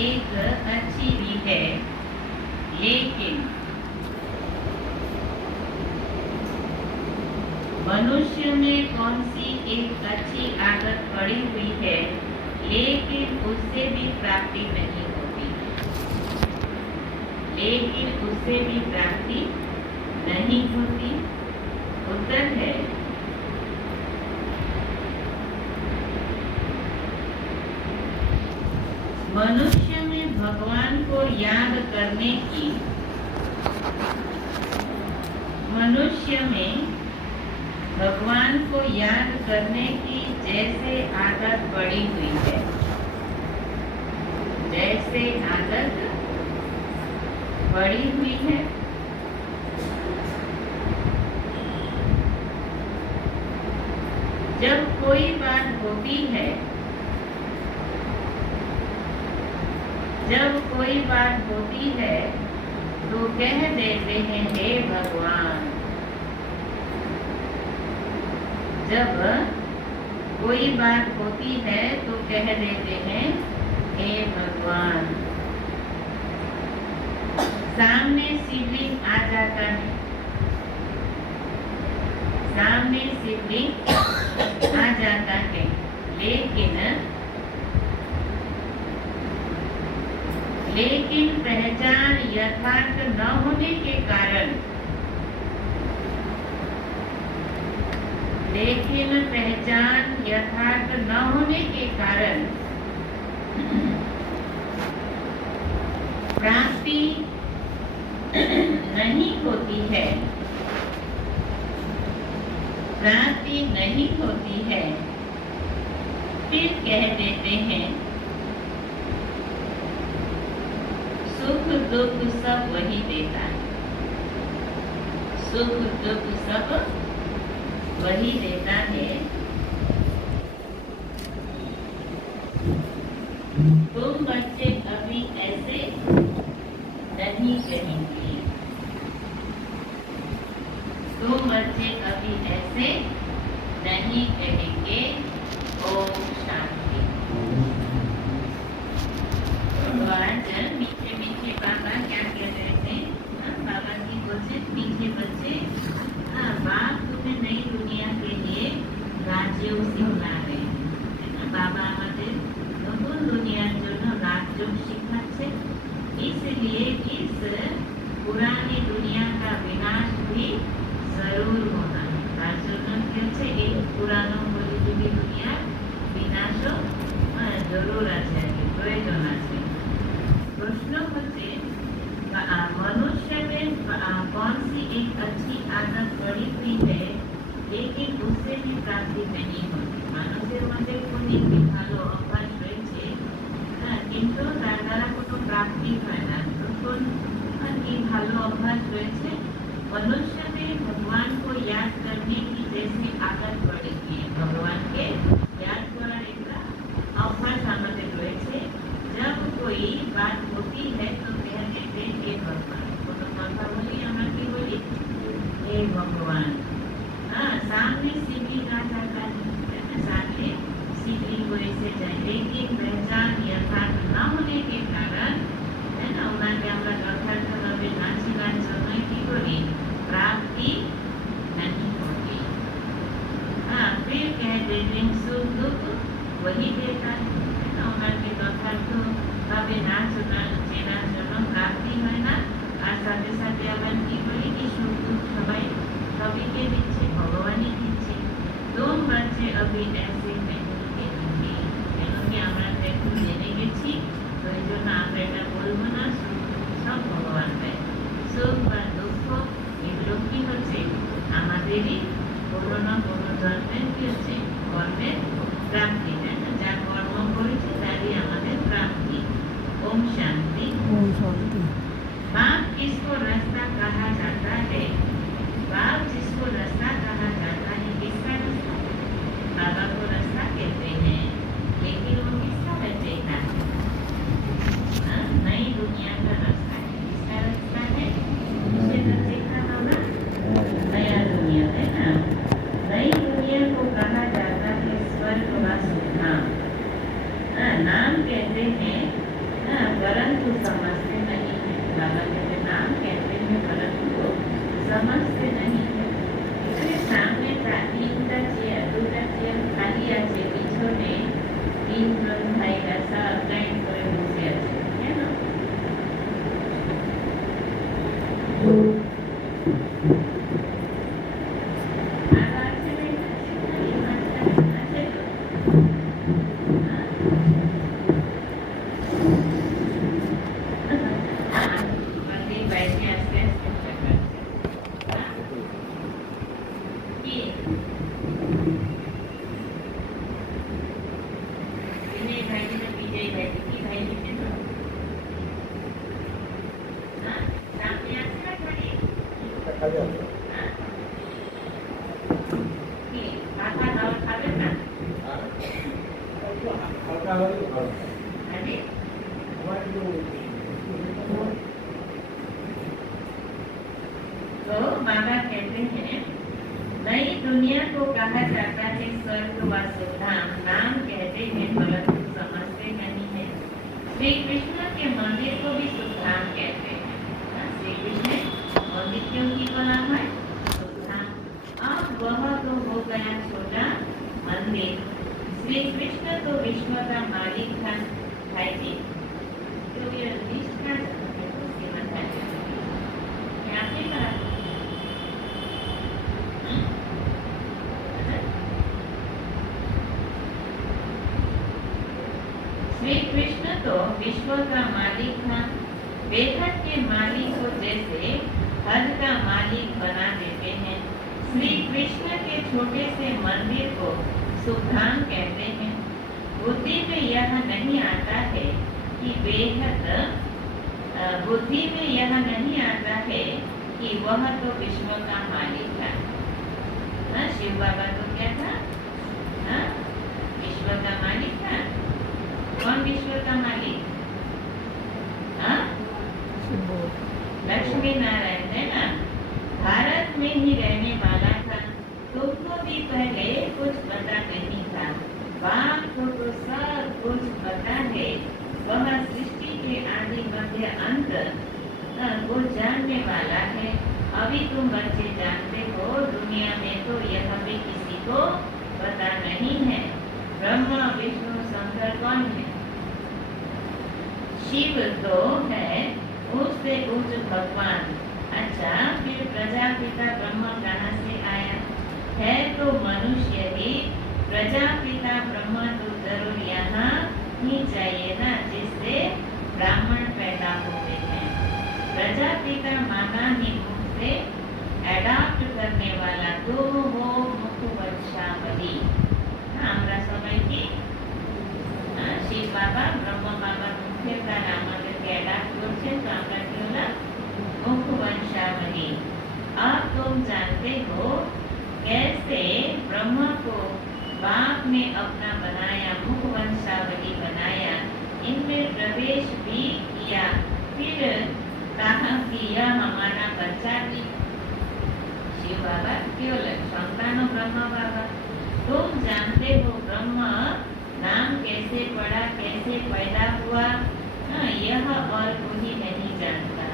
एक अच्छी भी है, लेकिन मनुष्य में कौन सी एक अच्छी आदत पड़ी हुई है, लेकिन उससे भी प्राप्ति नहीं होती, लेकिन उससे भी प्राप्ति नहीं होती। उत्तर है मनुष्य में भगवान को याद करने की, मनुष्य में भगवान को याद करने की जैसे आदत पड़ी हुई है, जैसे आदत पड़ी हुई है, जब कोई बात होती है, जब कोई बात होती है तो कह देते हैं हे भगवान। जब कोई बात होती है तो कह देते हैं हे भगवान। सामने शिवलिंग आ जाता है, सामने शिवलिंग आ जाता है, लेकिन पहचान यथार्थ न होने के कारण, लेकिन पहचान यथार्थ न होने के कारण प्राप्ति नहीं होती है, प्राप्ति नहीं होती है। फिर कह देते हैं सुख दुख सब वही देता है, सुख दुख सब वही देता है। तुम बच्चे अभी ऐसे नहीं कहेंगे, तुम बच्चे अभी ऐसे नहीं कहेंगे। ओम शांति। तो आज मीठे मीठे बाबा क्या कह रहे थे? बाबा जी बोलते मीठे बच्चे, बाप तुम्हें नई दुनिया के लिए राजयोग শিখাবে। बाबा আমাদের নতুন দুনিয়ার জন্য রাজयोग শিখাচ্ছে। इसलिए इस पुरानी दुनिया का विनाश भी जरूर होना है। राजयोग कहছে এই পুরানো কলিযুগী দুনিয়ার বিনাশও জরুর আছে, প্রয়োজন আছে। प्रश्न होते मनुष्य में कौन सी एक अच्छी आदत पड़ी हुई है, लेकिन उससे भी प्राप्ति नहीं होती। মানুষের মধ্যে কোন একটি ভালো অভ্যাস রয়েছে, কিন্তু তার দ্বারা কোনো প্রাপ্তি হয় না। তখন কি ভালো অভ্যাস রয়েছে? मनुष्य में भगवान को याद करने की जैसी आदत पड़ी हुई है। भगवान के याद করার একটা অভ্যাস আমাদের রয়েছে। जब कोई बात होती है तो कह देते हे भगवान। कोनो কথা বলি আমরা কি বলি? हे भगवान। सामने शिवलिंग आ जाता है, सामने शिवलिंग को ऐसे जाए, लेकिन पहचान यथार्थ न होने के कारण है ना, उन्होंने আমরা যথার্থভাবে না চিনার জন্যই কি করি? प्राप्ति नहीं होती। फिर कह देते हैं सुख दुख वही देता है ना, उन्होंने যথার্থভাবে না চেনার জন্য প্রাপ্তি হয় না। আর সাথে সাথে আবার কি বলি কি সুখ দুঃখ সবাই সবইকে দিচ্ছে, ভগবানই দিচ্ছে। तुम बच्चे अभी ऐसे नहीं कहेंगे, কেন কি আমরা একটু জেনে গেছি, তো এই জন্য আমরা এটা বলবো না। সুখ দুঃখ সব ভগবান দেয়। সুখ বা দুঃখ এগুলো কি হচ্ছে? আমাদেরই কোনো না কোনো জন্মের কি হচ্ছে? কর্মের প্রাপ্তি। যা কর্ম করেছে তারই আমাদের প্রাপ্তি। ओम शांति। ओम शांति। बाप किसको रास्ता कहा जाता है? बाप जिसको रास्ता कहा जाता है, किसका रास्ता? बाबा को रास्ता कहते हैं, लेकिन वो किसका रास्ता है? नई दुनिया का रास्ता है। किसका रास्ता है? उसे देखा होगा, नया दुनिया है ना। नई दुनिया को कहा जाता है स्वर्गवासी धाम। नाम कहते हैं कि आटा दाल खावे ना अरे तो बाबा कहते हैं नई दुनिया को कहा जाता है स्वर्ग व सुधाम। नाम कहते हैं परंतु समझते नहीं है। श्री कृष्ण के मंदिर को भी सुधाम कहते हैं। श्री कृष्ण मंदिर क्यों की बना है सुधाम। अब वह तो हो गया छोटा मंदिर। श्री कृष्ण तो विश्व का मालिक था। भाई जी तो ये लिस्ट का सेवन है यहाँ पे श्री कृष्ण तो विश्व का मालिक था। बेहद के मालिक को जैसे हद का मालिक बना देते हैं। श्री कृष्ण के छोटे से मंदिर को सुधाम कहते हैं। बुद्धि में यह नहीं आता है कि बुद्धि में यह नहीं आता है कि वह तो विश्व का मालिक था। शिव बाबा तो क्या था? विश्व का मालिक था। कौन विश्व का मालिक? लक्ष्मी नारायण है ना। भारत में ही रहने वाला था। तुमको भी पहले कुछ पता नहीं था। बाप को तो सब कुछ पता है। वह सृष्टि के आदि मध्य अंत को जानने वाला है। अभी तुम बच्चे जानते हो दुनिया में तो यह भी किसी को पता नहीं है। ब्रह्मा विष्णु शंकर कौन है? शिव तो है उससे उच्च भगवान। अच्छा फिर प्रजापिता ब्रह्मा कहाँ से आया? है तो मनुष्य ही। प्रजापिता ब्रह्मा तो जरूर यहाँ ही चाहिए ना जिससे ब्राह्मण पैदा होते हैं। प्रजापिता माता ही मुख से एडॉप्ट करने वाला तो वो मुखवंशावली। हमरा समय की शिव बाबा ब्रह्मा बाबा मुख्य का नाम करके एडॉप्ट करते तो हमरा की होला मुखवंशावली। अब तुम जानते हो कैसे ब्रह्मा को बाप ने अपना बनाया मुखवंशावली बनाया। इनमें प्रवेश भी किया। फिर कहा कि यह हमारा बच्चा भी शिव बाबा केवल संतानो ब्रह्मा बाबा। तुम जानते हो ब्रह्मा नाम कैसे पड़ा कैसे पैदा हुआ? यह और कोई नहीं जानता।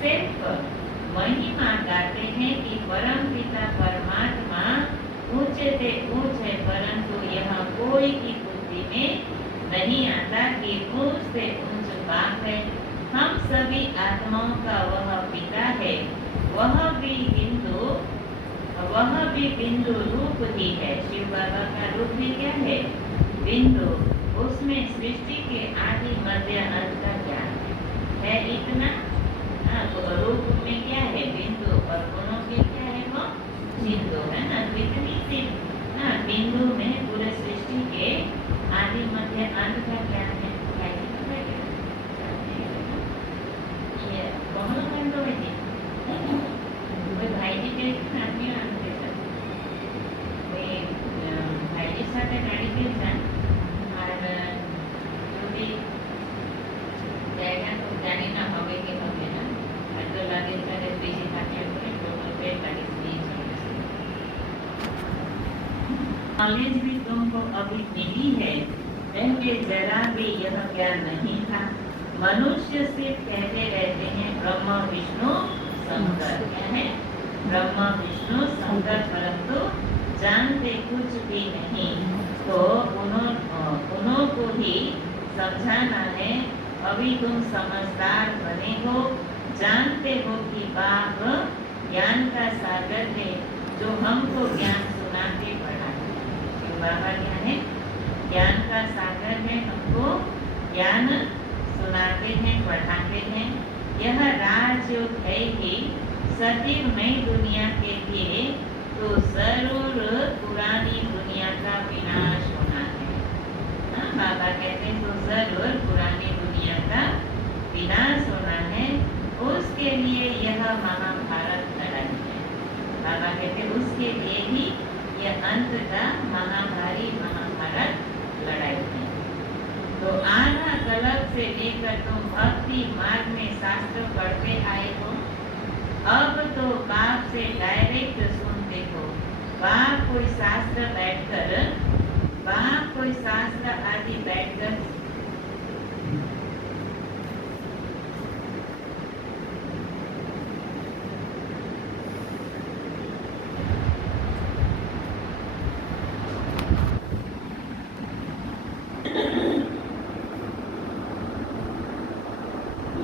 सिर्फ महिमा गाते हैं कि परम पिता परमात्मा ऊंचे से ऊंच है परंतु यह कोई की बुद्धि में नहीं आता कि ऊंच से ऊंच बाप है। हम सभी आत्माओं का वह पिता है। वह भी बिंदु रूप ही है। शिव बाबा का रूप भी क्या है? बिंदु। उसमें सृष्टि के आदि मध्य अंत का ज्ञान है इतना। रूप में क्या है? बिंदु। और गुणों के क्या है? वो सिंधु है ना। तो इतनी सी बिंदु में पूरे सृष्टि के आदि मध्य अंत का ज्ञान है। ये बहुत घंटों में थी कोई भाई जी के आदमी आते थे भाई जी साथे गाड़ी के जान और जो भी जाएगा तो जानी ना होगे कि होगे ना तो लगे करे बीजी खाते हुए तो पे गाड़ी से नॉलेज भी तुमको अभी मिली है। पहले जरा भी यह ज्ञान नहीं था। मनुष्य सिर्फ कहते रहते हैं ब्रह्मा विष्णु शंकर। क्या है? ब्रह्मा विष्णु शंकर परंतु जानते कुछ भी नहीं। तो उन्हों को ही समझाना है। अभी तुम समझदार बने हो। जानते हो कि बाप ज्ञान का सागर है जो हमको ज्ञान सुनाते पढ़ाते। बाबा क्या है? ज्ञान का सागर है। हमको ज्ञान सुनाते हैं पढ़ाते हैं। यह राजयोग है ही सदैव नई दुनिया के लिए तो जरूर पुरानी दुनिया का विनाश होना है। बाबा कहते हैं तो जरूर पुरानी दुनिया का विनाश होना है। उसके लिए यह महाभारत लड़ाई है। के लिए ही यह अंत का महाभारी महाभारत लड़ाई है। तो आधा कल्प से लेकर तुम भक्ति मार्ग में शास्त्र पढ़ते आए हो, अब तो बाप से डायरेक्ट सुनते हो। बाप कोई शास्त्र आदि बैठकर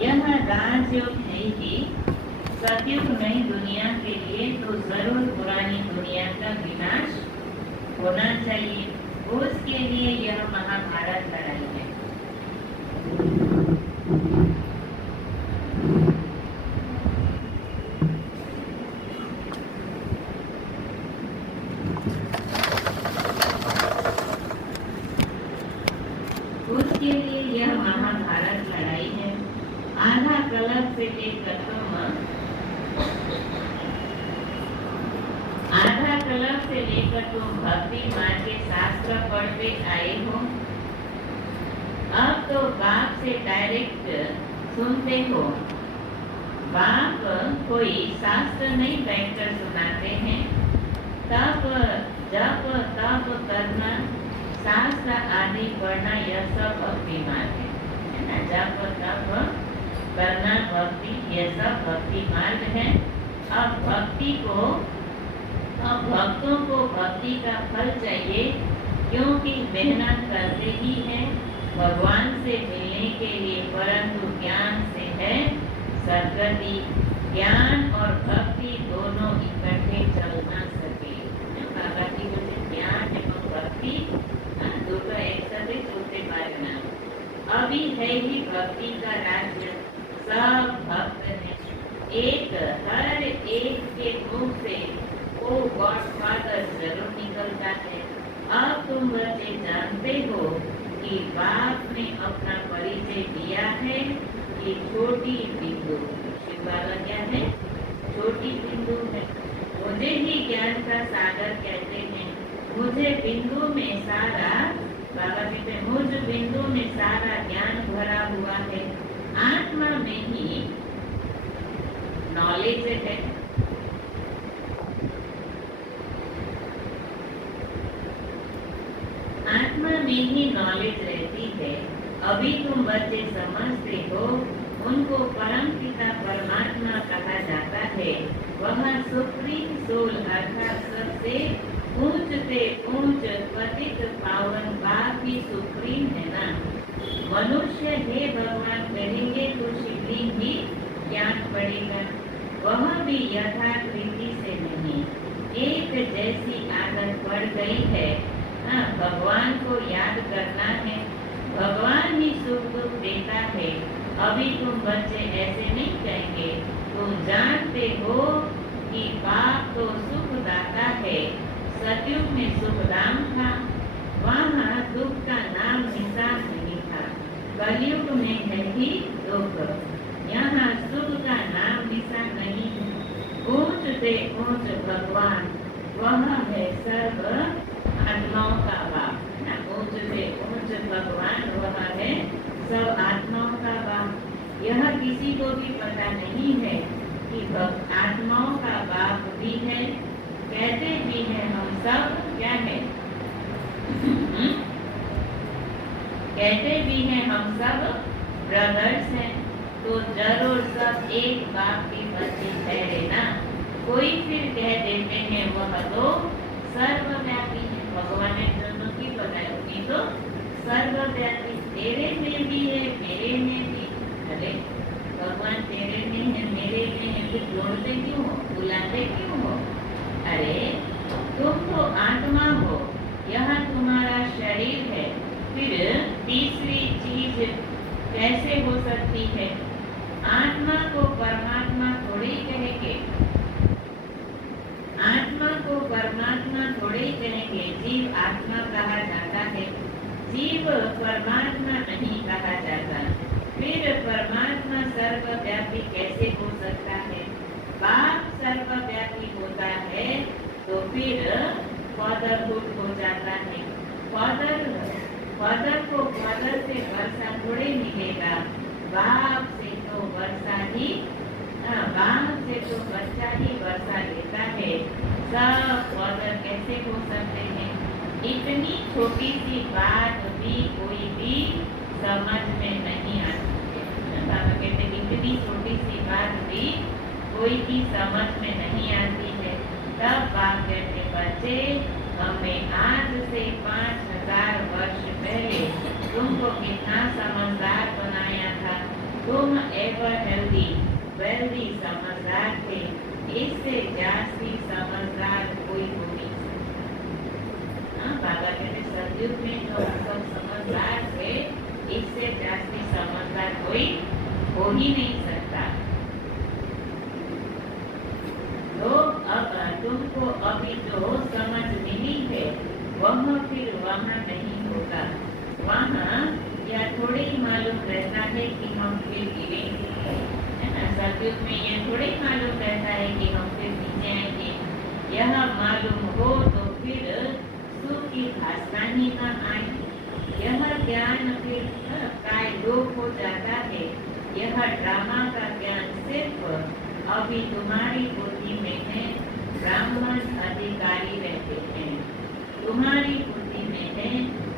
यह राजयोग है ही सतयुग नई दुनिया के लिए, तो जरूर पुरानी दुनिया का विनाश होना चाहिए। उसके लिए यह महाभारत लड़ाई है। उसके लिए यह महाभारत लड़ाई है। आधा कल्प से लेकर तुम भक्ति मार्ग के शास्त्र पढ़ते आए हो, अब तो बाप से डायरेक्ट सुनते हो। बाप कोई शास्त्र नहीं बैठकर सुनाते हैं। तब जप तप करना, शास्त्र आदि पढ़ना, यह सब भक्ति मार्ग है ना। जप तप करना भक्ति, यह सब भक्ति मार्ग है। अब भक्तों को भक्ति का फल चाहिए, क्योंकि मेहनत करते ही हैं भगवान से मिलने के लिए, परंतु ज्ञान से है सद्गति। ज्ञान और भक्ति दोनों इकट्ठे चल ना सके। बाबा जी बोले ज्ञान एवं भक्ति दोनों एक साथ चलते पारे ना। अभी है ही भक्ति का राज्य, सब भक्त हैं। हर एक के मुख से वो गॉडफादर जरूर निकलता है। अब तुम बच्चे जानते हो कि बाप ने अपना परिचय दिया है कि छोटी बिंदु। शिव बाबा क्या है? छोटी बिंदु है। मुझे ही ज्ञान का सागर कहते हैं। मुझे बिंदु में सारा, बाबा कहते हैं मुझ बिंदु में सारा ज्ञान भरा हुआ है। आत्मा में ही नॉलेज है। आत्मा में ही नॉलेज रहती है। अभी तुम बच्चे समझते हो, उनको परम पिता परमात्मा कहा जाता है। वह सुप्रीम सोल अर्थात सबसे ऊंच से ऊंच पतित पावन बाप ही सुप्रीम है ना। मनुष्य हे भगवान कहेंगे तो शीघ्र ही ज्ञान पड़ेगा। वह भी यथार्थ रीति से नहीं, एक जैसी आदत पड़ गई है। भगवान को याद करना है। भगवान ही सुख दुख देता है। अभी तुम बच्चे ऐसे नहीं कहेंगे। तुम जानते हो कि बाप तो सुख दाता है। सतयुग में सुखधाम था, वहाँ दुख का नाम निशान नहीं था। कलयुग में है ही दुख, यहाँ सुख का नाम निशान नहीं है। ऊंच से ऊंच भगवान, वह है सर्व आत्माओं का बाप। ऊंच से ऊंच भगवान, वह है सब आत्माओं का बाप। यह किसी को भी पता नहीं है कि आत्माओं का बाप भी है। कहते भी हैं हम सब क्या है? कहते भी हैं हम सब ब्रदर्स हैं। तो जरूर सब एक बाप के बच्चे ठहरे ना। कोई फिर कह देते हैं वह तो सर्वव्यापी है। भगवान ने दोनों की बताई तो सर्वव्यापी, तेरे में भी है मेरे में भी। अरे भगवान तेरे में है मेरे में है, फिर जोड़ते क्यों हो, बुलाते क्यों हो? अरे तुम तो आत्मा हो, यह तुम्हारा शरीर है। फिर तीसरी चीज कैसे हो सकती है? आत्मा को परमात्मा थोड़ी कहेंगे। आत्मा को परमात्मा थोड़ी कहेंगे। जीव आत्मा कहा जाता है, जीव परमात्मा नहीं कहा जाता। फिर परमात्मा सर्वव्यापी कैसे हो सकता है? बाप सर्वव्यापी होता है तो फिर फादरहुड हो जाता है। फादर को फादर से वर्षा थोड़े मिलेगा, बाप से तो वर्षा ही बाप से तो बच्चा ही वर्षा लेता है। सब फादर कैसे हो सकते हैं? इतनी छोटी सी बात भी कोई भी समझ में नहीं आती है। बाबा कहते इतनी छोटी सी बात भी कोई भी समझ में नहीं आती है। तब बाप कहते बच्चे, हमने आज से 5000 वर्ष पहले तुमको कितना समझदार बनाया था। तुम एवर हेल्दी वेल्दी समझदार थे, इससे जास्ती समझदार कोई हो नहीं सकता। बाबा कहते सतयुग में जो सब समझदार थे, इससे जास्ती समझदार कोई हो ही नहीं सकता। तो अब तुमको अभी जो समझ मिली है वह फिर वहाँ नहीं होगा। वहाँ या थोड़े ही मालूम रहता है कि हम फिर गिरेंगे, है ना। सतयुग में ये थोड़े ही मालूम रहता है कि हम फिर नीचे आएंगे। यह मालूम हो तो फिर सुख की भाषा ही न आए। यह ज्ञान फिर काय लोप हो जाता है। यह ड्रामा का ज्ञान सिर्फ अभी तुम्हारी बुद्धि में है। ब्राह्मण अधिकारी रहते हैं, तुम्हारी बुद्धि में है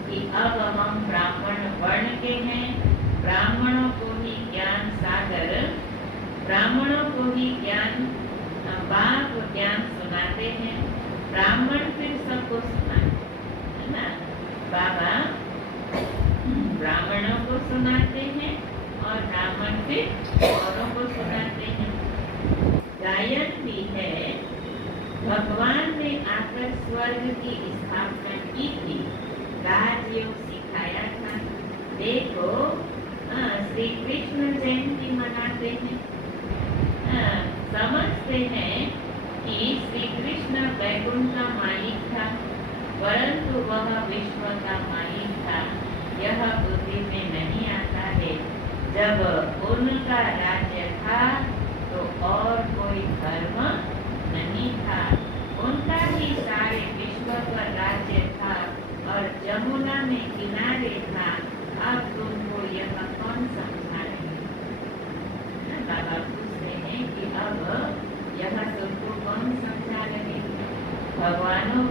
कि अब हम ब्राह्मण वर्ण के हैं। ब्राह्मणों को ही ज्ञान सागर, ब्राह्मणों को ही ज्ञान बाप ज्ञान सुनाते हैं। ब्राह्मण फिर सबको सुनाते है ना। बाबा ब्राह्मणों को सुनाते हैं और ब्राह्मण फिर औरों को सुनाते हैं। गायन भी है, भगवान ने आकर स्वर्ग की स्थापना की थी, राजयोग सिखाया था। देखो श्री कृष्ण जयंती मनाते हैं, समझते हैं कि श्री कृष्ण वैकुंठ का मालिक था, परंतु वह विश्व का मालिक था। यह बुद्धि में नहीं आता है। जब उनका राज्य था तो और कोई धर्म नहीं था, उनका ही सारे विश्व पर राज्य था और जमुना में किनारे था। अब तुमको यह कौन समझा रहे? बाबा पूछते हैं कि अब यह तुमको कौन समझा रहे? भगवानों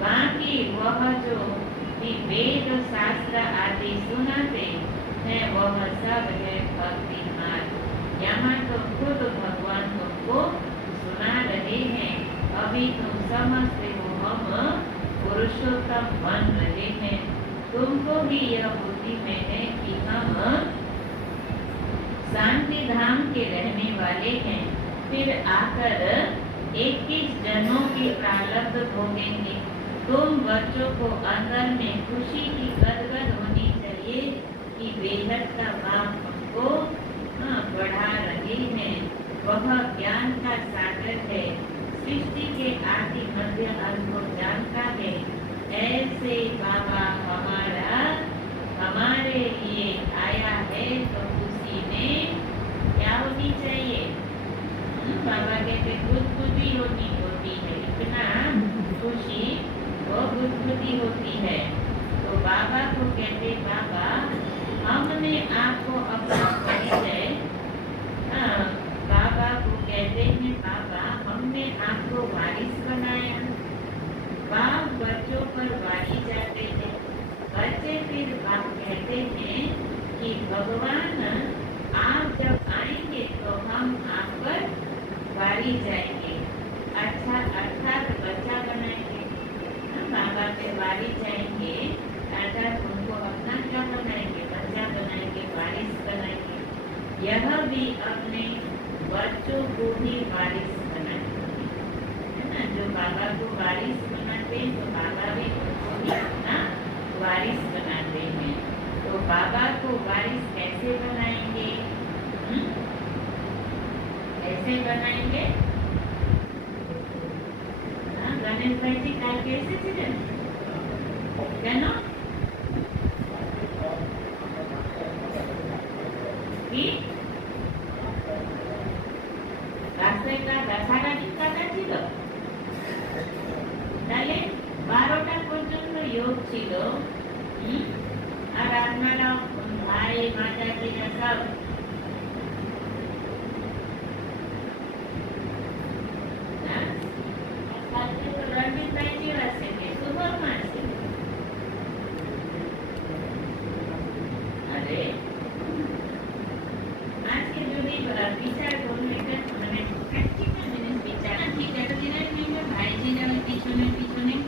बाकी वह जो भी वेद शास्त्र आदि सुनाते हैं वह सब है भक्ति मार्ग। यहाँ तो खुद भगवान तुमको सुना रहे हैं। अभी तुम समझते हो हम पुरुषोत्तम बन रहे हैं। तुमको भी यह बुद्धि में है कि हम शांति धाम के रहने वाले हैं। फिर आकर 21 जन्मों के प्रारब्ध भोगेंगे। तुम बच्चों को अंदर में खुशी की गदगद होनी चाहिए कि बेहद का बाप हमको बढ़ा रहे हैं। वह ज्ञान का सागर है, सृष्टि के आदि मध्य अंत को जानता है। ऐसे बाबा हमारे लिए आया है तो खुशी में क्या होनी चाहिए? बाबा कहते बुद्धि होती है, इतना खुशी वो बुद्धि होती है। तो बाबा को कहते बाबा हमने आपको अपना परिचय, बाबा को कहते हैं बाबा हमने आपको वारिस बनाया। बाप बच्चों पर वारी जाते हैं, बच्चे फिर बाप कहते हैं कि भगवान आप जब आएंगे तो हम आप पर वारी जाएंगे। अच्छा अर्थात बच्चा बनाएंगे। बाबा पे वारी जाएंगे अर्थात उनको अपना क्या बनाएंगे? बच्चा बनाएंगे, वारिस बनाएंगे। यह भी अपने बच्चों को ही वारिस बनाएंगे, है ना। जो बाबा को वारिस बनाते हैं तो बाबा भी उनको भी अपना वारिस बनाते हैं। तो बाबा को वारिस कैसे बनाएंगे? कैसे बनाएंगे? गणेश भाई जी काल कैसे ছিলেন? কেন? কি রাস্তায় রাস্তাঘাট কাটা ছিল? पूछी लो। આ રાતના ભાઈ માતાજી ને सब રણજીતભાઈ જેવા છે કે સુભરમાં છે? અરે आज के जो भी विचार बोलने का मैंने विचार ठीक है तो धीरे भाई जी ने पीछे नहीं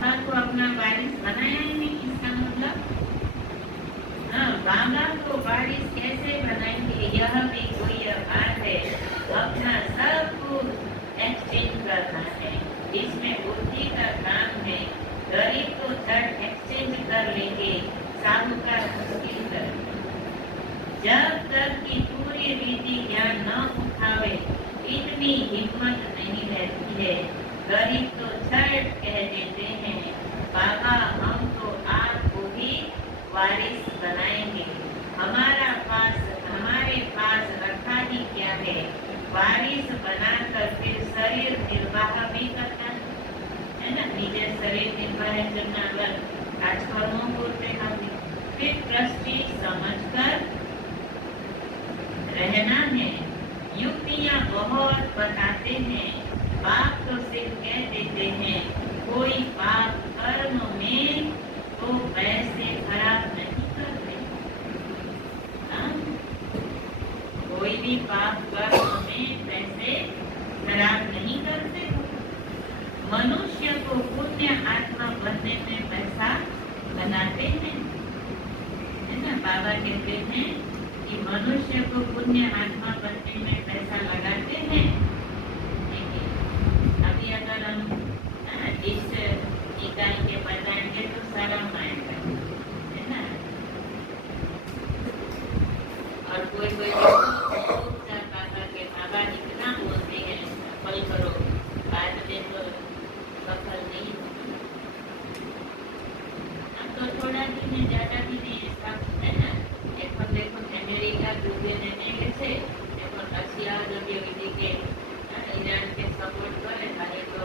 हर को अपना वारिस बनाया ही नहीं। इसका मतलब बाबा को वारिस कैसे बनाएंगे, यह भी कोई बात है। अपना सब कुछ एक्सचेंज करना है, इसमें बुद्धि का काम है। गरीब तो झट एक्सचेंज कर लेंगे, साहूकार मुश्किल कर। जब तक की पूरी रीति ज्ञान न उठावे इतनी हिम्मत नहीं रहती है। गरीब तो झट कह देते हैं बाबा हम तो आपको ही वारिस बनाएंगे, हमारे पास रखा ही क्या है। वारिस बनाकर फिर शरीर निर्वाह भी करता है ना, निजे शरीर निर्वाह करना अलग, राजकर्मों बोलते हम। फिर ट्रस्टी समझकर रहना है। युक्तियां बहुत बताते हैं, बाप तो सिर्फ कह देते हैं कोई पाप कर्म में तो पैसे खराब नहीं करते। कोई भी पाप कर्म में पैसे खराब नहीं करते। मनुष्य को पुण्य आत्मा बनने में पैसा बनाते हैं, है ना। बाबा कहते हैं कि मनुष्य को पुण्य आत्मा बनने में पैसा लगाते हैं। अभी अगर हम इस इकाई के बताएंगे तो शर्म आएगा, है ना। और कोई के बाबा इतना बोलते हैं सफल करो, बाद में तो सफल नहीं होगा। अब तो थोड़ा दिन ज्यादा भी नहीं ऐसा है ना। এখন দেখুন আমেরিকা যুদ্ধে নেমে গেছে, এখন রাশিয়া যদি ওইদিকে ইরানকে সাপোর্ট করে তাহলে তো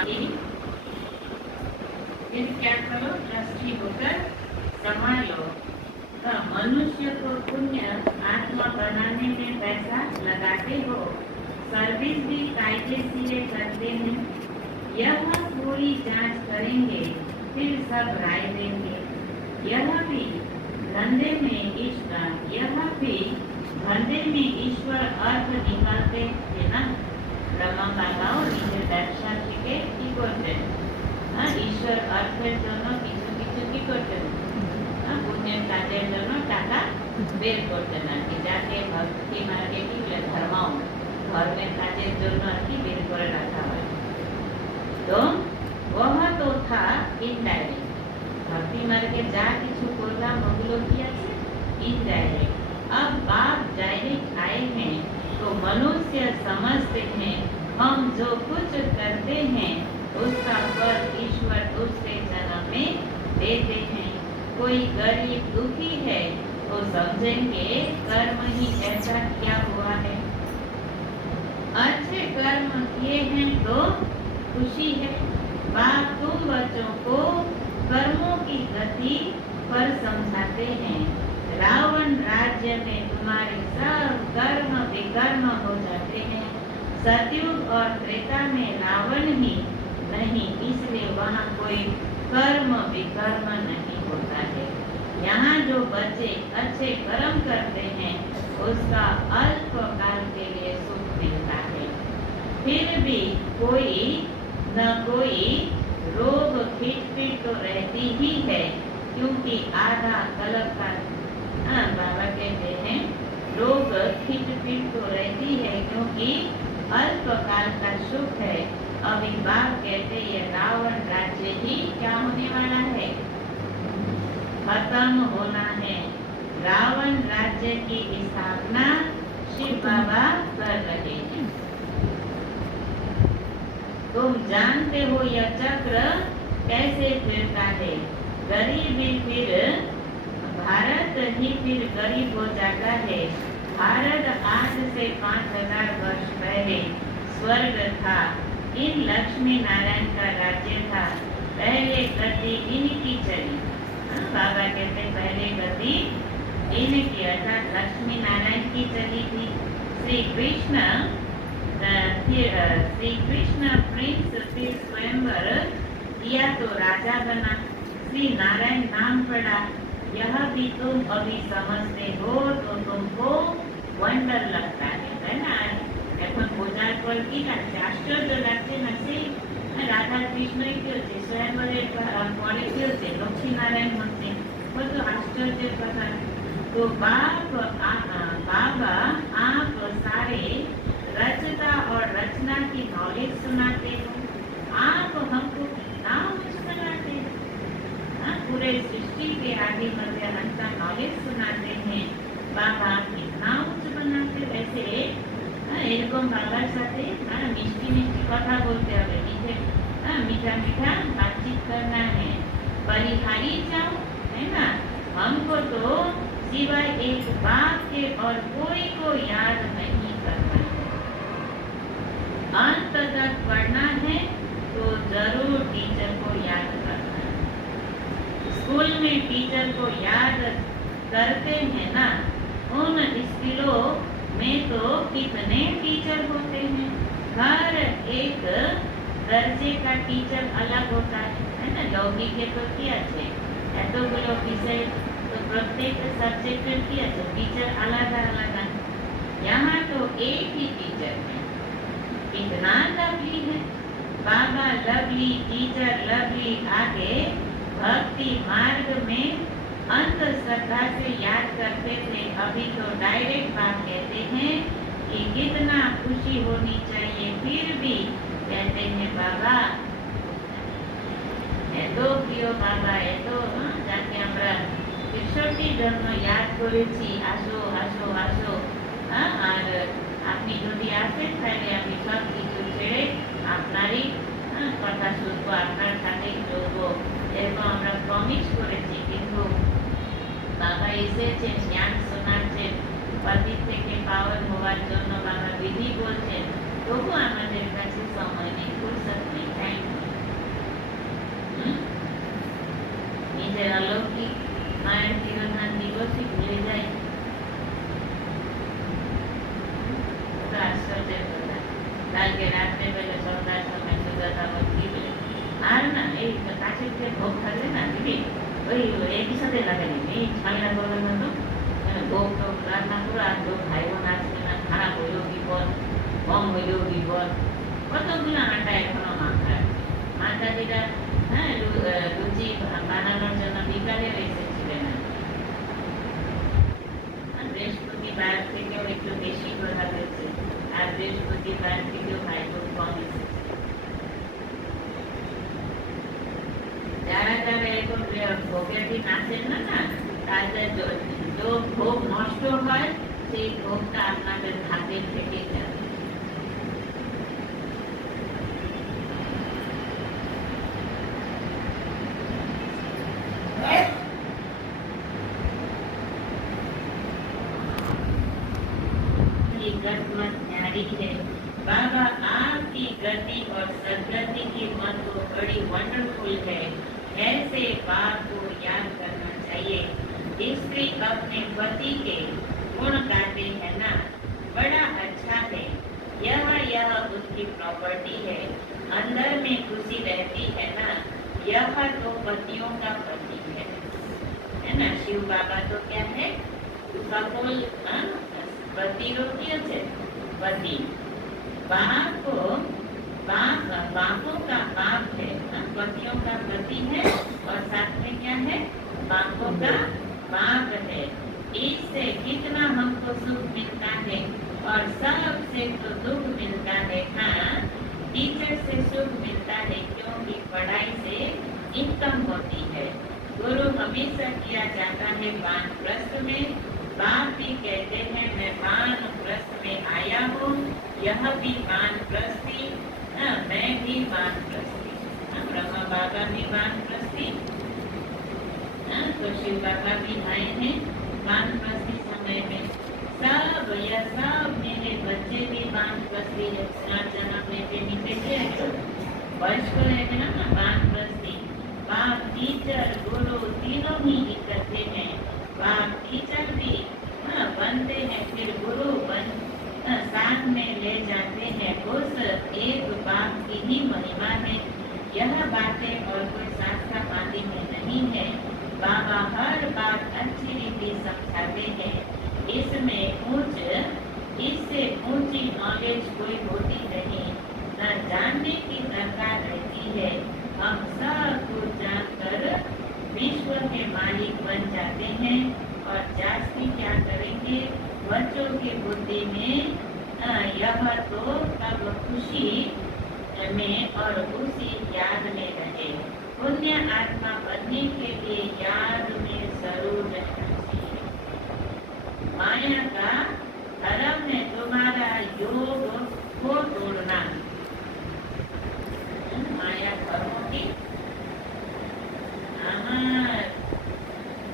बाकी फिर क्या करो, ट्रस्टी होकर संभालो। मनुष्य को पुण्य आत्मा बनाने में पैसा लगाते हो, सर्विस भी कायदेशीर करते हैं। यह पूरी जांच करेंगे, फिर सब राय देंगे। यह भी धंधे में ईश्वर अर्थ निकालते थे ना। ब्रह्मा बाबाओ निजे दर्शन থেকে কি করতেন? ঈশ্বর অর্থের জন্য কিছু কিছু কি করতেন? পুণ্যের কাজের জন্য টাকা বের করতেন আর কি, যাকে ভক্তি মার্গে কি বলে ধর্মাও, ধর্মের কাজের জন্য আর কি বের করে রাখা হয়। তো वह तो था इनडायरेक्ट, भक्ति मार्गे जा কিছু করলাম ওগুলো কি আছে? इनडायरेक्ट। अब बाप डायरेक्ट आए हैं तो मनुष्य समझते हैं हम जो कुछ करते हैं उसका फल ईश्वर दूसरे जन्म में देते हैं। कोई गरीब दुखी है तो समझेंगे कर्म ही ऐसा किया हुआ है। अच्छे कर्म किए हैं तो खुशी है। बाप तुम बच्चों को कर्मों की गति पर समझाते हैं। रावण राज्य में तुम्हारे सब कर्म विकर्म हो जाते हैं। सतयुग और त्रेता में रावण ही नहीं, इसलिए वहाँ कोई कर्म विकर्म नहीं होता है। यहाँ जो बच्चे अच्छे कर्म करते हैं उसका अल्प काल के लिए सुख मिलता है, फिर भी कोई न कोई रोग खिटपिट तो रहती ही है, क्योंकि आधा कलप का बाबा कहते हैं रोग खिटपिट तो रहती है क्योंकि अल्प काल का सुख है। अभी बाप कहते ये रावण राज्य ही क्या होने वाला है? खत्म होना है। रावण राज्य की स्थापना शिव बाबा कर रहे हैं। तुम जानते हो यह चक्र कैसे फिरता है। गरीबी फिर भारत ही फिर गरीब हो जाता है। भारत आज से 5000 वर्ष पहले स्वर्ग था। इन लक्ष्मी नारायण का राज्य था। पहले गति इनकी चली। बाबा कहते पहले गति इनकी अर्थात लक्ष्मी नारायण की चली थी। श्री कृष्ण प्रिंस फिर स्वयंवर किया तो राजा बना। श्री नारायण नाम पड़ा। यह भी तुम अभी समझते हो तो तुमको वंडर लगता है ना। এখন বোঝার পর কি লাগছে? আশ্চর্য লাগছে না? সেই রাধা কৃষ্ণই কি হচ্ছে, स्वयंवरेর পরে কি হচ্ছে, লক্ষ্মী নারায়ণ হচ্ছে। কত আশ্চর্যের কথা। तो बाबा आप सारे रचता और रचना की नॉलेज सुनाते हो। आप हमको कितना ऊंच बनाते हो। पूरे सृष्टि के आगे मध्य अंत का नॉलेज सुनाते हैं। बाबा कितना ऊंच बनाते। वैसे এরকম বাবার সাথে মিষ্টি মিষ্টি কথা বলতে হবে, मीठा मीठा बातचीत करना है। बलिहारी जाओ है ना। हमको तो सिवाय एक बाप के और कोई को याद नहीं करना है। अंत तक पढ़ना है तो जरूर टीचर को याद करना है। स्कूल में टीचर को याद करते हैं ना। उन स्कूलों में तो कितने टीचर होते हैं। हर एक दर्जे का टीचर अलग होता है ना। लौकिक के तो क्या है, এতগুলো বিষয় तो प्रत्येक सब्जेक्ट क्या है, टीचर अलग अलग है। यहाँ तो एक ही टीचर है। कितना लवली है। बाबा लवली, टीचर लवली। आगे भक्ति मार्ग में अंत श्रद्धा से याद करते थे। अभी तो डायरेक्ट बात कहते हैं कि कितना खुशी होनी चाहिए, फिर भी कहते हैं बाबा এতো প্রিয় বাবা, এতো যাকে আমরা ৬৩ জন্য ইয়াদ করেছি, আসো আসো আসো। আর আপনি যদি আসেন তাহলে আমি সব কিছু ছেড়ে আপনারই কথা শুনবো, আপনার সাথে চলবো, এরকম আমরা প্রমিস করেছি। কিন্তু বাবা এসেছেন, জ্ঞান শোনাচ্ছেন, পতিত থেকে পাওয়ার হওয়ার জন্য বাবা বিধি বলছেন। তবু আমাদের কাছে সময় নেই, ফুরসত নেই, টাইম নেই। নিজের অলৌকিক মায়ের তিরোধান দিবসই ভুলে যাই। আশ্চর্যের কথা, কালকে রাত্রে বেলা সন্ধ্যার সময় সুজাতাবতী বলে আর না এই কাছের যে ভোগ থাকবে না দিদি, ওই একই সাথে লাগাই এই ঝামেলা করবেন না তো, ভোগ টোগ রান্না করো আর লোক ভাই বোন আসবে না, খারাপ হইলেও বিপদ, কম হইলেও বিপদ। কতগুলো আটা এখনো মাথায় মাতাদিরা, হ্যাঁ লুচি বানানোর জন্য বিকালে এসেছিলেন। বৃহস্পতিবার থেকেও একটু বেশি কথা হয়েছে, আর বৃহস্পতিবার থেকেও ভাই বোন কম এসেছে। যারা যারা এরকম ভোগের দিন আসেন না না, তাদের ভোগ নষ্ট হয়, সেই ভোগটা আপনাদের হাতে থেকে যাবে। बाबा आपकी गति और सदगति की मन तो बड़ी वंडरफुल है, ऐसे बात को याद करना चाहिए। स्त्री अपने पति के गुण गाते हैं ना, बड़ा अच्छा है, यह उसकी प्रॉपर्टी है, अंदर में खुशी रहती है ना, यह तो पतियों का पति है ना। शिव बाबा तो क्या है, सफल पति रोगियों से पति, बापों का बाप है, पतियों का पति है, और साथ में क्या है, बापों का बाप है। इससे कितना हमको सुख मिलता है, और सबसे तो दुख मिलता है। हाँ, टीचर से सुख मिलता है, क्योंकि पढ़ाई से इनकम होती है। गुरु हमेशा किया जाता है वानप्रस्थ में, बाप भी कहते हैं मैं वानप्रस्थ में आया हूँ, यह भी वानप्रस्थी, मैं भी वानप्रस्थी, ब्रह्मा बाबा भी वानप्रस्थी, तो शिव बाबा भी आए हैं वानप्रस्थी समय में। सब मेरे बच्चे भी वानप्रस्थी है, 7 जन्म लेते नीचे वर्ष को है ना वानप्रस्थी। बाप टीचर गुरु तीनों ही इकट्ठे हैं, बाप टीचर भी बनते हैं, फिर गुरु साथ में ले जाते हैं। उस एक बाप की ही महिमा है, यह बातें और कोई शास्त्र पाती में नहीं है। बाबा हर बात अच्छी रीति समझाते हैं, इससे ऊंची नॉलेज कोई होती नहीं, न जानने की दरकार रहती है। हम सब कुछ जानकर विश्व के मालिक बन जाते हैं, और जास्ती क्या करेंगे, बच्चों की बुद्धि में यह तो तब खुशी में और उसी याद में रहे। पुण्य आत्मा बनने के लिए याद में जरूर रहना चाहिए। माया का धर्म है तुम्हारा योग को तोड़ना। माया धर्मों की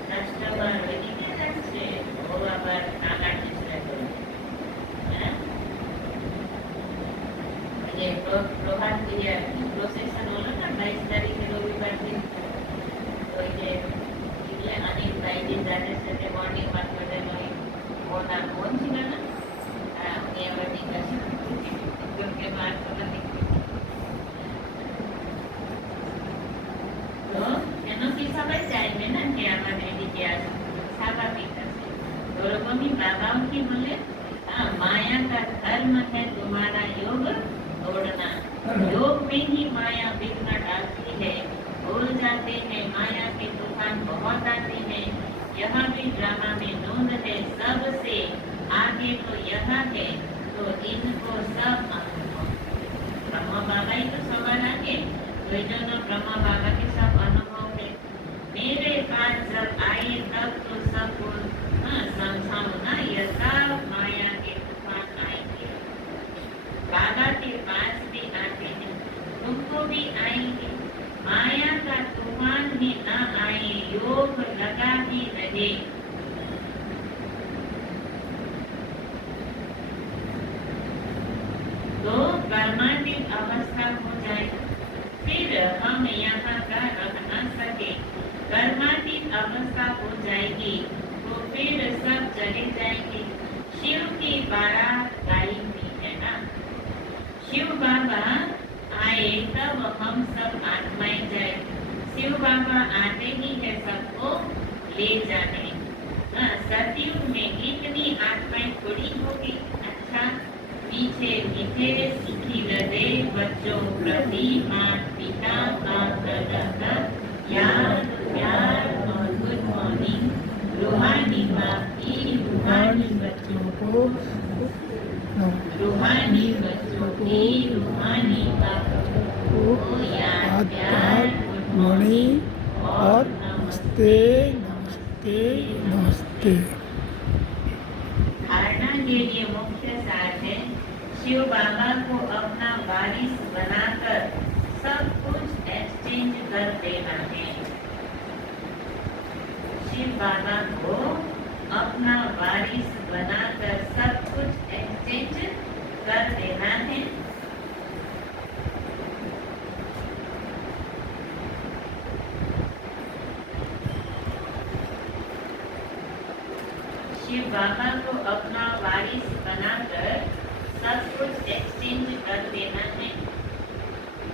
कस्टमर প্রভাত প্রসেসন হলো না 22 তারিখে রবিবার দিন, ওই যে অনেক বাইরে যাদের সাথে মর্নিং ওয়াক করতে নয় ওনার মন ছিল না, উনি আবার জিজ্ঞাসা করতে মার কথা দেখতে। তো কেন কি সবাই চাইবে না যে আমার এদিকে আসুন, স্বাভাবিক আছে। ওরকমই বাবাও কি বলে, माया का धर्म है तुम्हारा योग तोड़ना। योग में ही माया विघ्न डालती है, भूल जाते हैं माया के तूफान बहुत आते हैं। यहाँ भी ड्रामा में नोंद है, सबसे आगे तो यह है, तो इनको सब अनुभव। ब्रह्मा बाबा ही तो सवाल आगे, तो ब्रह्मा बाबा के सब अनुभव है। मेरे पास जब आए तब तो सब समझाऊंगा, यह सब माया के तूफान आएंगे। बाबा के पास भी आते हैं, तुमको भी आएंगे। माया का तूफान भी न आए, योग लगा ही रहे। तो कर्मातीत अवस्था हो जाए, फिर हम यहाँ का रह न सके। कर्मातीत अवस्था हो जाएगी तो फिर सब चले जाएंगे। शिव की बारात गाई हुई है ना, शिव बाबा आए तब हम सब आत्माएं जाए। शिव बाबा आते ही है सबको ले जाने। सतयुग में इतनी आत्माएं थोड़ी होगी। अच्छा, मीठे मीठे सुखी हृदय बच्चों प्रति माता पिता का याद प्यार और गुड मॉर्निंग। रूहानी बाप की रूहानी बच्चों को, रूहानी बच्चों की रूहानी बाप को याद प्यार गुड मॉर्निंग और नमस्ते नमस्ते नमस्ते। धारणा के लिए मुख्य सार है शिव बाबा को अपना वारिस बनाकर सब कुछ एक्सचेंज कर देना है। शिव बाबा को अपना वारिस बनाकर सब कुछ एक्सचेंज कर देना है। शिव बाबा को अपना वारिस बनाकर सब कुछ एक्सचेंज कर देना है।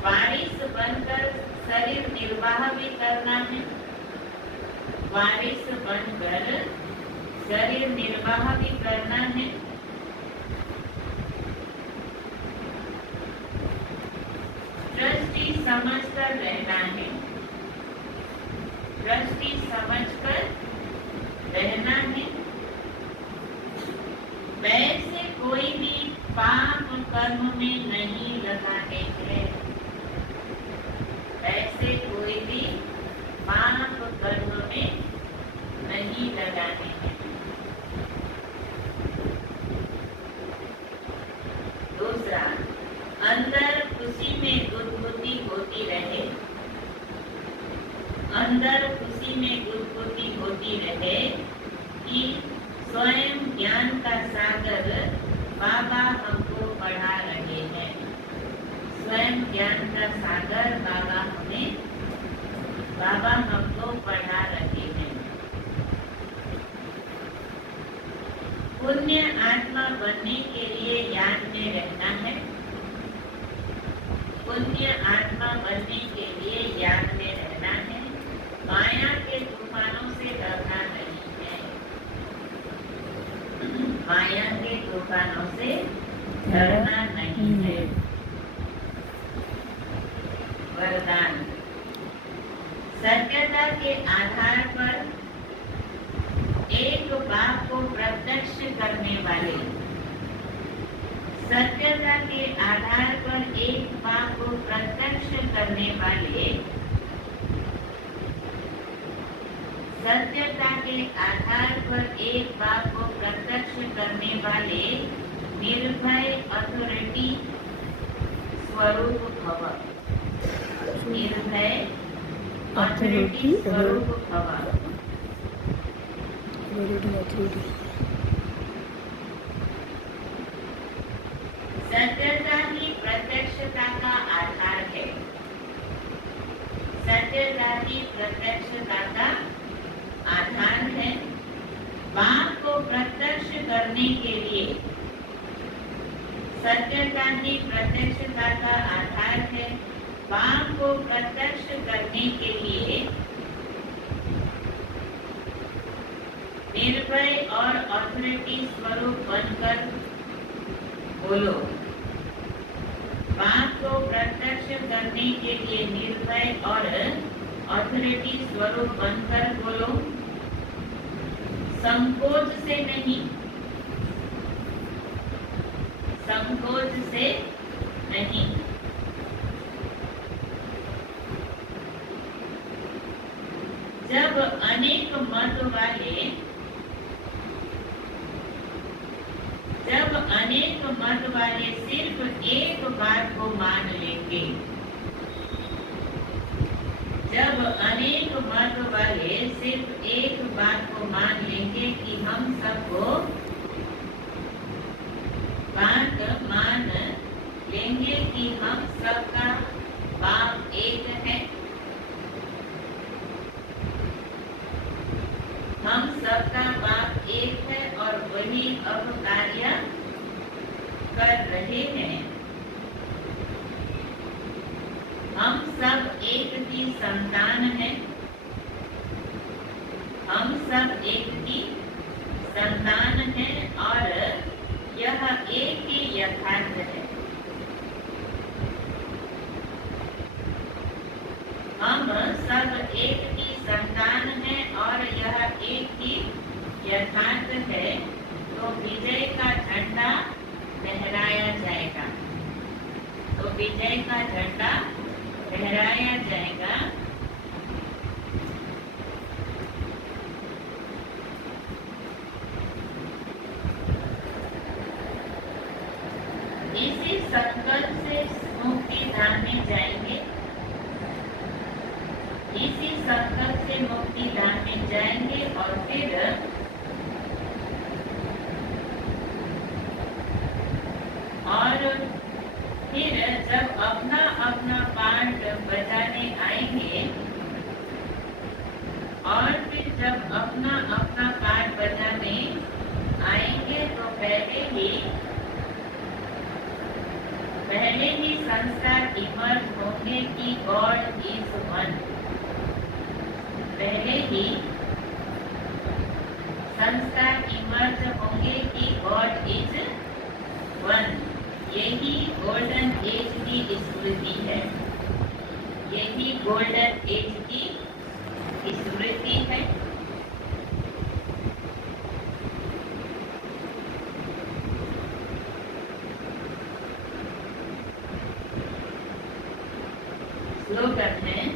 वारिस बनकर शरीर निर्वाह भी करना है। वारिस बनकर शरीर निर्वाह भी करना है। दृष्टि समझकर रहना है। दृष्टि समझकर रहना है। वैसे कोई भी पाप कर्म में नहीं लगाने हैं। ऐसे कोई भी पाप कर्म में नहीं लगाने हैं। दूसरा, अंदर खुशी में गुदगुदी होती रहे। अंदर खुशी में गुदगुदी होती रहे कि स्वयं ज्ञान का सागर बाबा हमको पढ़ा रहे हैं। स्वयं ज्ञान का सागर बाबा हमको पढ़ा रहे हैं। पुण्य आत्मा बनने के लिए याद में रहना है। पुण्य आत्मा बनने के लिए याद में रहना है। माया के तूफानों से डरना नहीं है। माया के तूफानों से डरना नहीं है। वरदान, सत्यता के आधार पर एक बात को प्रत्यक्ष करने वाले, सत्यता के आधार पर एक बात को प्रत्यक्ष करने वाले, सत्यता के आधार पर एक बात को प्रत्यक्ष करने वाले निर्भय अथॉरिटी स्वरूप भव। निर्भय अथॉरिटी स्वरूप भव। सत्यता ही प्रत्यक्षता का आधार है। सत्यता ही प्रत्यक्षता का आधार है। बात को प्रत्यक्ष करने के लिए सत्यता ही प्रत्यक्षता का आधार है। बात को प्रत्यक्ष करने के लिए निर्भय और अथॉरिटी स्वरूप बनकर बोलो। बात को प्रत्यक्ष करने के लिए निर्भय और अथॉरिटी स्वरूप बनकर बोलो। संकोच से नहीं, संकोच से नहीं। जब अनेक मत वाले सिर्फ एक बात को मान लेंगे, जब अनेक मत वाले सिर्फ एक बात को मान लेंगे कि हम सबको बात मान लेंगे कि हम सबका बाप एक है, हम सबका बाप एक है और वही अब कार्य कर रहे हैं। हम सब एक की संतान हैं, हम सब एक की संतान हैं और यह एक ही यथार्थ है। हम सब एक की संतान हैं और यह एक ही यथार्थ है। तो विजय का झंडा लहराया जाएगा, तो विजय का झंडा लहराया जाएगा। इसी संकल्प से मुक्ति धाम में जाएंगे, इसी संकल्प से मुक्ति धाम में जाएंगे और फिर जब अपना अपना पार्ट बजाने आएंगे और फिर जब अपना अपना पार्ट बजाने आएंगे तो पहले ही संस्कार इमर्ज होंगे कि गॉड इज वन। पहले ही संस्कार इमर्ज होंगे कि गॉड इज वन। यही गोल्डन एज की स्मृति है, यही गोल्डन एज की स्मृति है। स्लोगन है,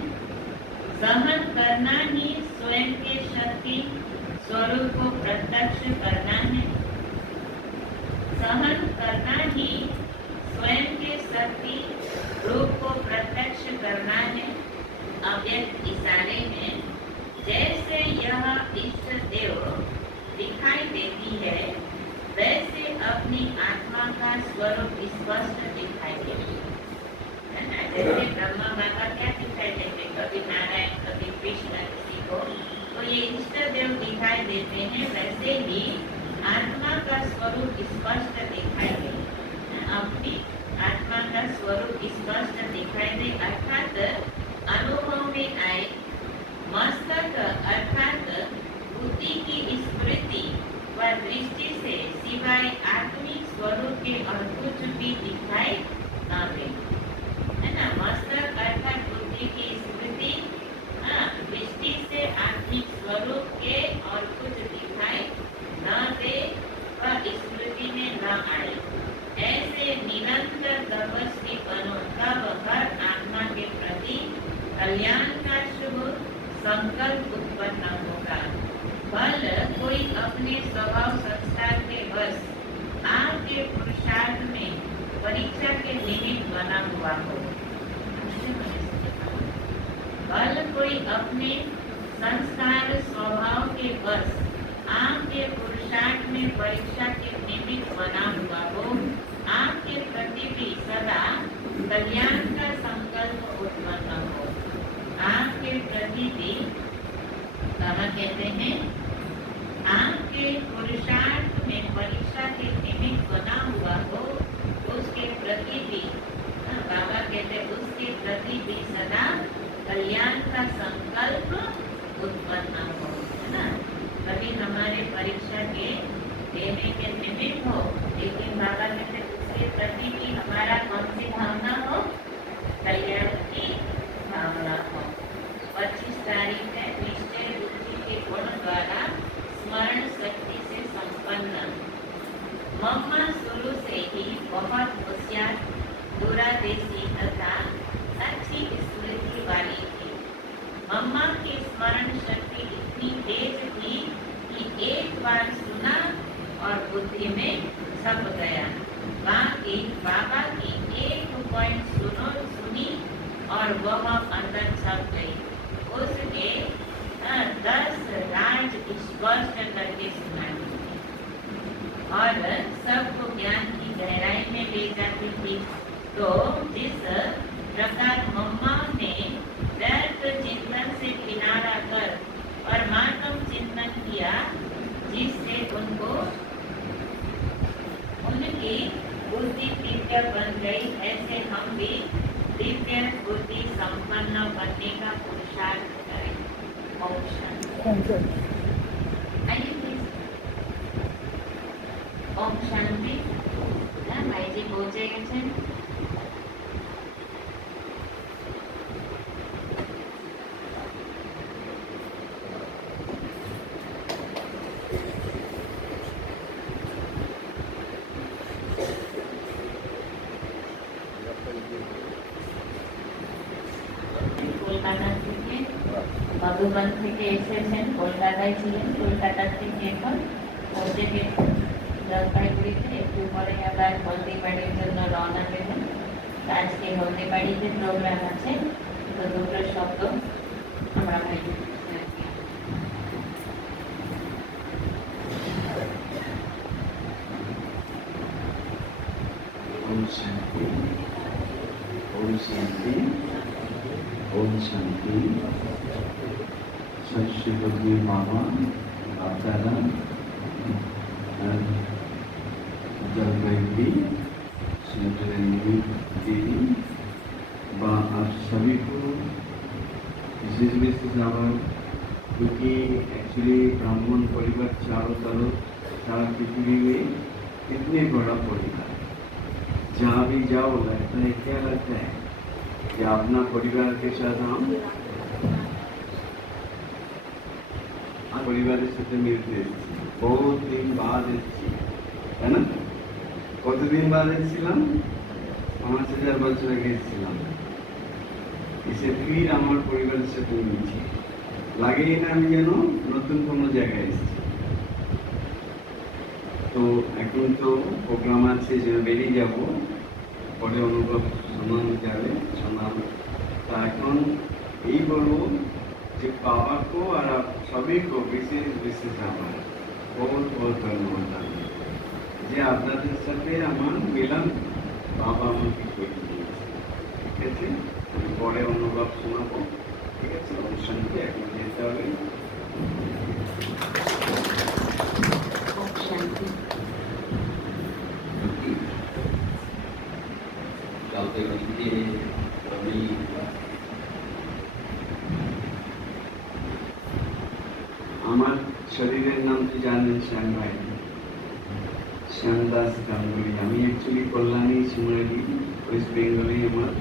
सहन करना ही स्वयं के शक्ति स्वरूप को प्रत्यक्ष करना है। सहन करना ही स्वयं के शक्ति रूप को प्रत्यक्ष करना है। अव्यक्त इशारे में जैसे यह इष्ट देव दिखाई देती है वैसे अपनी आत्मा का स्वरूप स्पष्ट दिखाई देती है ना। जैसे ब्रह्मा बाबा क्या दिखाई देते, कभी नारायण कभी कृष्ण किसी को, तो ये इष्ट देव दिखाई देते हैं, वैसे ही आत्मा का स्वरूप स्पष्ट दिखाई दे। अपनी आत्मा का स्वरूप स्पष्ट दिखाई दे अर्थात अनुभव में आए। मस्तक अर्थात बुद्धि की स्मृति व दृष्टि से सिवाय आत्मिक स्वरूप के और कुछ भी दिखाई न दे, है ना। मस्तक अर्थात बुद्धि की स्मृति, दृष्टि से आत्मिक स्वरूप के और कुछ दिखाई न दे व स्मृति में न आए। ऐसे निरंतर तपस्वी बनो, तब हर आत्मा के प्रति कल्याण का शुभ संकल्प उत्पन्न होगा। फल कोई अपने स्वभाव संस्कार के वश आपके पुरुषार्थ में परीक्षा के निमित्त बना हुआ हो। फल कोई अपने संस्कार स्वभाव के वश आपके पुरुषार्थ में परीक्षा के निमित्त बना हुआ हो, आपके प्रति भी सदा कल्याण का संकल्प उत्पन्न हो। आपके प्रति भी कहा कहते हैं, आपके पुरुषार्थ में परीक्षा के निमित्त बना हुआ हो, उसके प्रति भी बाबा कहते उसके प्रति भी सदा कल्याण का संकल्प उत्पन्न हो, है ना। कभी हमारे परीक्षा के देने के निमित्त हो, लेकिन बाबा कहते उसके प्रति भी हमारा कौन सी भावना हो, कल्याण की भावना हो। 25 तारीख है, निश्चय बुद्धि के गुण द्वारा स्मरण शक्ति से संपन्न। मम्मा शुरू से ही बहुत होशियार, दूरदेशी तथा अच्छी स्मृति वाली थी। मम्मा की स्मरण शक्ति इतनी तेज थी कि एक बार सुना और बुद्धि में छप गया। बाकी बाबा की एक पॉइंट सुनी और वह अंदर छप गई। उसके 10 राज स्पष्ट करके सुना और सबको ज्ञान की गहराई में ले जाती थी। तो जिस प्रकार मम्मा ने व्यर्थ चिंतन से किनारा कर परमात्म चिंतन किया, जिससे उनको उनकी बुद्धि दिव्य बन गई, ऐसे हम भी दिव्य बुद्धि संपन्न बनने का पुरुषार्थ करें। ओम शांति। आइए प्लीज। ओम शांति। भाई जी पहुंचे गए। কলকাতা থেকে মধুবন থেকে এসেছেন, কলকাতায় ছিলেন, কলকাতা থেকে এখন পৌঁছে গেছেন জলপাইগুড়িতে। একটু পরে আবার হলদিবাড়ির জন্য রওনা দেবেন। আজকে হলদিবাড়িতে প্রোগ্রাম আছে, তো দুটো শব্দ আমরা ओम शांति, ओम शांति, ओम शांति। सच्ची बुद्धि मामा आपदारा जलपाईगुड़ी सेंट्रल देवी बा आप सभी को विशेष आभार, क्योंकि एक्चुअली ब्राह्मण परिवार चारों तरफ सारा पृथ्वी में इतने बड़ा परिवार, जहाँ भी जाओ लगता है, क्या लगता है कि अपना परिवार के साथ हम परिवार के साथ मिलते बहुत दिन बाद है ना। কতদিন बाद এসেছিলাম? 5000 বছর আগে এসেছিলাম। এসে ফির আমার পরিবারের সাথে মিলছি, লাগেই না আমি যেন নতুন কোনো জায়গায় এসেছি। তো এখন তো প্রোগ্রাম আছে যে বেরিয়ে যাব, পরে অনুভব শোনানো যাবে, শোনাবো। তা এখন এই বলবো যে বাবাকে আর সবাই को বিশেষ বিশেষ আমার बहुत बहुत ধন্যবাদ যে আপনাদের সাথে আমার মিলন বাবা আমাকে করে দিয়েছে। ঠিক আছে, আমি পরে অনুভব শোনাবো। ঠিক আছে, অনুষ্ঠানকে এখন যেতে হবে। আমার শরীরের নাম তো জানেন, শ্যাম ভাই, শ্যামদাস গাঙ্গুলি। আমি অ্যাকচুয়ালি কল্যাণী শিমুরালি ওয়েস্ট বেঙ্গলে আমার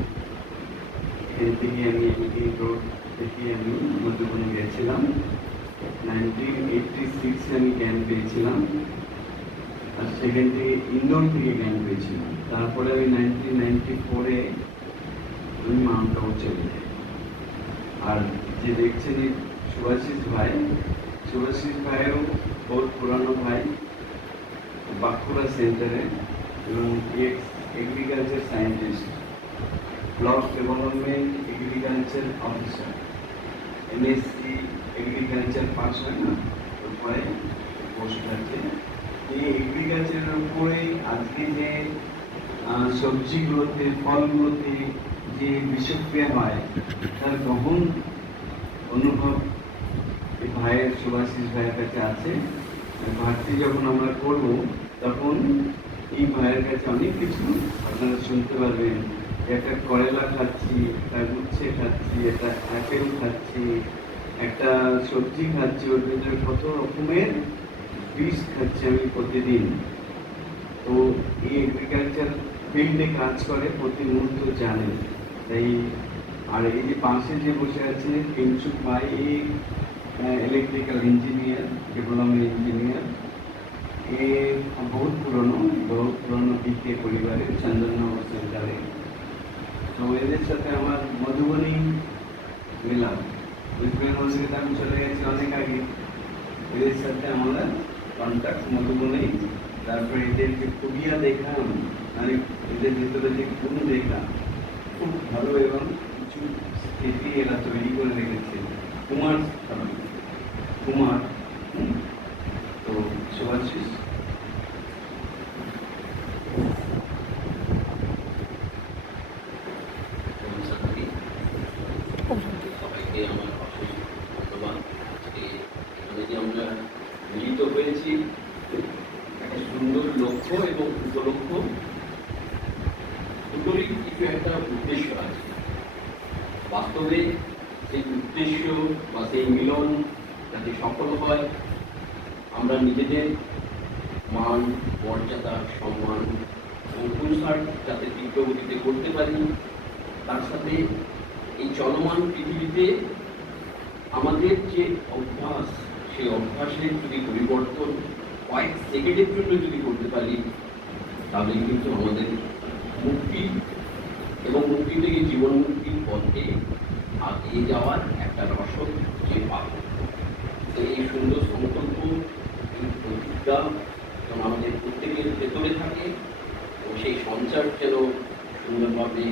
এখান থেকে আমি এমনি রোড থেকে আমি মধ্যবনে গেছিলাম। 1986 আমি জ্ঞান পেয়েছিলাম, আর সেখান থেকে ইন্দোর থেকে জ্ঞান পেয়েছিলাম। তারপরে আমি 1994-এ আমি মাউন্টটাও চলে যাই। আর যে দেখছেন সুভাষিস ভাই, সুভাষিস ভাইও বহুত পুরানো ভাই, বাঁকুড়া সেন্টারে এবং agriculture scientist, block development agriculture officer, MSc agriculture pass হয় না, তারপরে পোস্ট আছে। এই এগ্রিকালচারের উপরে আজকে যে সবজিগুলোতে ফলগুলোতে যে বিষক্রিয়া হয় তার গহন অনুভব ভাইয়ের সুভাষিস ভাইয়ের কাছে আছে। ভারতী যখন আমরা করবো তখন এই ভাইয়ের কাছে অনেক কিছু আপনারা শুনতে পারবেন। একটা করেলা খাচ্ছি, একটা উচ্ছে খাচ্ছি, একটা আপেল খাচ্ছি, একটা সবজি খাচ্ছি, ওর ভিতরে কত রকমের বীজ খাচ্ছি আমি প্রতিদিন। তো এই এগ্রিকালচার ফিল্ডে কাজ করে, প্রতি মুহূর্ত জানেন। তাই আর এই যে পাশে যে বসে আছে কিংসুক ভাই, इलेक्ट्रिकल इंजीनियर, डिप्लोमा इंजीनियर, ये बहुत पुरानो बीके परिवार चंदननगर सेंटारे। तो এদের সাথে আমার মধুবনী মিলাম, ওয়েস্ট বেঙ্গল থেকে আমি চলে গেছি অনেক আগে। এদের সাথে আমরা কন্ট্যাক্ট মধুবনী, তারপরে এদেরকে খুবিয়া দেখলাম, মানে এদের ভিতরে যে গুণ দেখলাম খুব ভালো, এবং কিছু স্মৃতি এরা তৈরি করে রেখেছে। कुमार तो सुभाषिस নিশ্চিত কিছু একটা উদ্দেশ্য আছে। বাস্তবে সেই উদ্দেশ্য বা সেই মিলন যাতে সফল হয়, আমরা নিজেদের মান, মর্যাদা, সম্মান এবং পুরস্কার যাতে তীব্র গতিতে করতে পারি, তার সাথে এই চলমান পৃথিবীতে আমাদের যে অভ্যাস, সেই অভ্যাসের যদি পরিবর্তন কয়েক সেকেন্ডের জন্য যদি করতে পারি, তাহলে কিন্তু আমাদের মুক্তি এবং মুক্তি থেকে জীবন মুক্তির পথে আগিয়ে যাওয়ার একটা রসদ যে পাব। তো এই সুন্দর সংকল্প, এই প্রতিজ্ঞা যেন আমাদের প্রত্যেকের ভেতরে থাকে এবং সেই সঞ্চার যেন সুন্দরভাবে,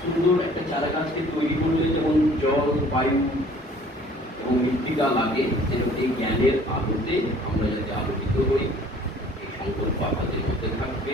সুন্দর একটা চারা গাছকে তৈরি করলে যেমন জল, বায়ু এবং মৃত্তিকা লাগে, যেন এই জ্ঞানের আলোতে আমরা যাতে আলোকিত হই, এই সংকল্প আমাদের মধ্যে থাকবে।